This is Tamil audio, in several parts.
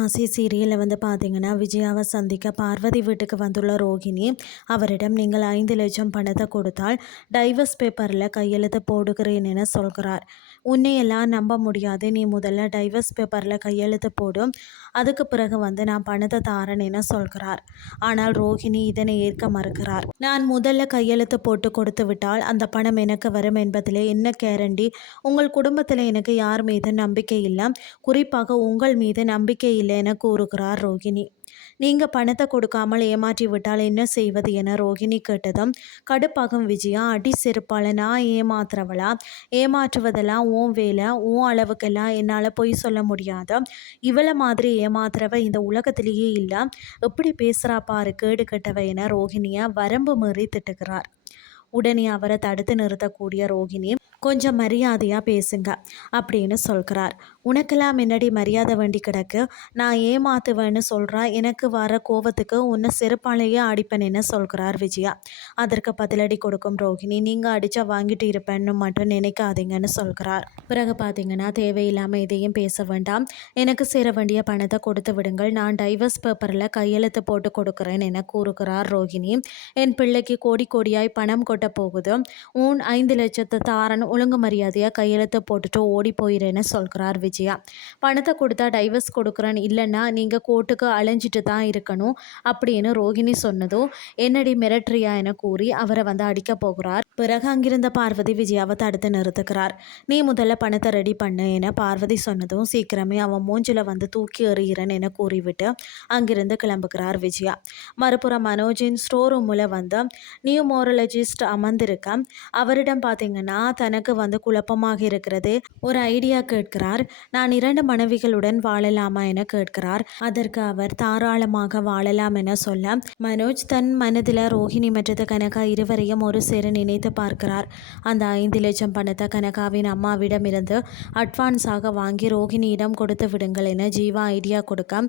மாசி சீரியலில் பார்த்தீங்கன்னா விஜயாவை சந்திக்க பார்வதி வீட்டுக்கு வந்துள்ள ரோகிணி அவரிடம் நீங்கள் 5 லட்சம் பணத்தை கொடுத்தால் டைவர்ஸ் பேப்பரில் கையெழுத்து போடுகிறேன் என சொல்கிறார். உன்னையெல்லாம் நம்ப முடியாது, நீ முதல்ல டைவர்ஸ் பேப்பரில் கையெழுத்து போடும், அதுக்கு பிறகு நான் பணத்தை தாரேன் என சொல்கிறார். ஆனால் ரோகிணி இதனை ஏற்க மறுக்கிறார். நான் முதல்ல கையெழுத்து போட்டு கொடுத்து விட்டால் அந்த பணம் எனக்கு வரும் என்பதில் என்ன கேரண்டி? உங்கள் குடும்பத்தில் எனக்கு யார் மீது நம்பிக்கை இல்லை, குறிப்பாக உங்கள் மீது நம்பிக்கை இல்லை என கூறுகிறார் ரோகிணி. நீங்க பணத்தை கொடுக்காமல் ஏமாற்றி விட்டால் என்ன செய்வது என ரோகிணி கேட்டதும் கடுப்பாகும் விஜயா, அடி செருப்பால நான் ஏமாத்துறவளா? ஏமாற்றுவதெல்லாம் உன் வேலை, உன் அளவுக்கெல்லாம் என்னால் பொய் சொல்ல முடியாது. இவளை மாதிரி ஏமாத்துறவ இந்த உலகத்திலேயே இல்லை. எப்படி பேசுகிறா பாரு கேடு கெட்டவ என ரோகிணியை வரம்பு மீறி திட்டுகிறார். உடனே அவரை தடுத்து நிறுத்தக்கூடிய ரோகிணி, கொஞ்சம் மரியாதையாக பேசுங்க அப்படின்னு சொல்கிறார். உனக்கெல்லாம் முன்னாடி மரியாதை வேண்டி கிடக்கு, நான் ஏமாத்துவேன்னு சொல்கிறா, எனக்கு வர கோவத்துக்கு உன்னை செருப்பாலேயே அடிப்பேன்னு சொல்கிறார் விஜயா. அதற்கு பதிலடி கொடுக்கும் ரோகிணி, நீங்கள் அடித்தா வாங்கிட்டு இருப்பேன்னு மட்டும் நினைக்காதீங்கன்னு சொல்கிறார். பிறகு பார்த்தீங்கன்னா, தேவையில்லாமல் இதையும் பேச வேண்டாம், எனக்கு சேர வேண்டிய பணத்தை கொடுத்து விடுங்கள், நான் டைவர்ஸ் பேப்பரில் கையெழுத்து போட்டு கொடுக்குறேன் என கூறுகிறார் ரோகிணி. என் பிள்ளைக்கு கோடி கோடியாய் பணம் கொட்ட போகுது, உன் 5 லட்சத்தை தாரன், ஒழுங்கு மரியாதையாக கையெழுத்து போட்டுட்டு ஓடி போயிறேன்னு சொல்கிறார் விஜயா. பணத்தை கொடுத்தா டைவர்ஸ் கொடுக்குறேன், இல்லைன்னா நீங்கள் கோர்ட்டுக்கு அலைஞ்சிட்டு தான் இருக்கணும் அப்படின்னு ரோகிணி சொன்னதும், என்னடி மிரட்ரியா என கூறி அவரை அடிக்க போகிறார். பிறகு அங்கிருந்த பார்வதி விஜயாவை தடுத்து நிறுத்துகிறார். நீ முதல்ல பணத்தை ரெடி பண்ணு என பார்வதி சொன்னதும், சீக்கிரமே அவன் மூஞ்சில தூக்கி எறிகிறேன் என கூறிவிட்டு அங்கிருந்து கிளம்புகிறார் விஜயா. மறுபுறம் மனோஜின் ஸ்டோர் ரூமில் நியூமரோலஜிஸ்ட் அமர்ந்திருக்க அவரிடம் பார்த்தீங்கன்னா தனக்கு குழப்பமாக இருக்கிறது. ஒரு ஐடியா கேட்கிறார். நான் 2 மனைவிகளுடன் வாழலாமா என கேட்கிறார். அதற்கு அவர் தாராளமாக வாழலாம் என சொல்ல, மனோஜ் தன் மனதில் ரோஹிணி மற்றும் கனகா இருவரையும் ஒரு சேர நினைத்து பார்க்கிறார். அந்த 5 லட்சம் பணத்தை கனகாவின் அம்மாவிடம் இருந்து அட்வான்ஸாக வாங்கி ரோஹிணியிடம் கொடுத்து விடுங்கள் என ஜீவா ஐடியா கொடுக்க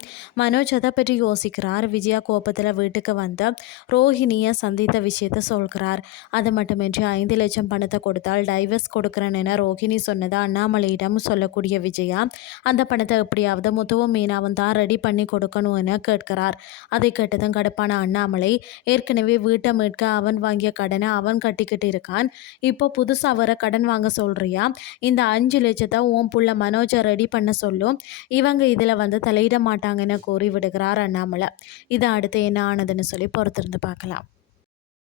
மனோஜ் அதை பற்றி யோசிக்கிறார். விஜயா கோபத்தில் வீட்டுக்கு ரோஹிணியை சந்தித்த விஷயத்தை சொல்கிறார். அது மட்டுமின்றி 5 லட்சம் பணத்தை கொடுத்தால் டைவர்ஸ் கொடுக்குறேன் என ரோஹிணி சொன்னதை அண்ணாமலையிடம் சொல்லக்கூடிய விஜயா, அந்த பணத்தை எப்படியாவது முத்துவும் மீனாவும் தான் ரெடி பண்ணி கொடுக்கணும் என கேட்கிறார். அதை கேட்டதும் கடுப்பான அண்ணாமலை, ஏற்கனவே வீட்டை மீட்க அவன் வாங்கிய கடனை அவன் கட்டிக்கிட்டு இருக்கான், இப்போ புதுசாக வர கடன் வாங்க சொல்றியா? இந்த 5 லட்சத்தை உன் புள்ள மனோஜை ரெடி பண்ண சொல்லும், இவங்க இதில் தலையிட மாட்டாங்கன்னு கூறி விடுகிறார் அண்ணாமலை. இதை அடுத்து என்ன ஆனதுன்னு சொல்லி பொறுத்திருந்து பார்க்கலாம்.